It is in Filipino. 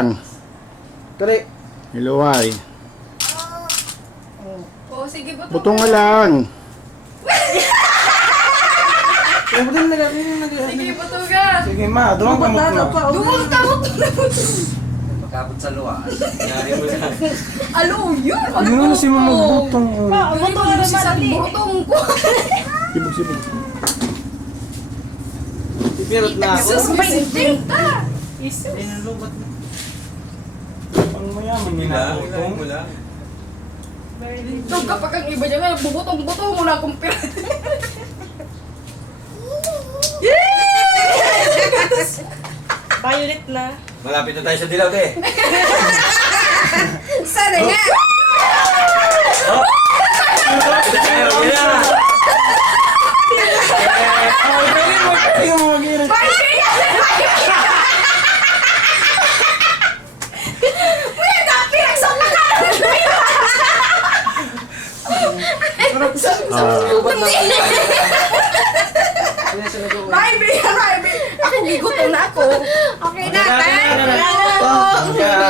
Tari. Hello, ay. Oo, sige, buto. Butong nga lang. Kaya mo din Sige, buto ka. Sige ma, dumang kamot na. Dumultawot na Makabot sa luwa. Nangyari mo na. Alo, yun. Ano na si mama butong. Buto na si sa butong ko. Sibog. Pipirot na ako. Sus, may tinta. Inulobat na. Pang mayaman yun Mula, na butong. mula. Ito kapag ang iba niya ngayon, bubutong-butong mo na akong pira. Violet na. Malapit na tayo sa dilaw, te. Sana nga. Malapit na tayo. Yun na. Tingnan mo mag-irit. Bye, baby. Ako, gigutom na ako. Okay na, Okay na, tayo. okay na.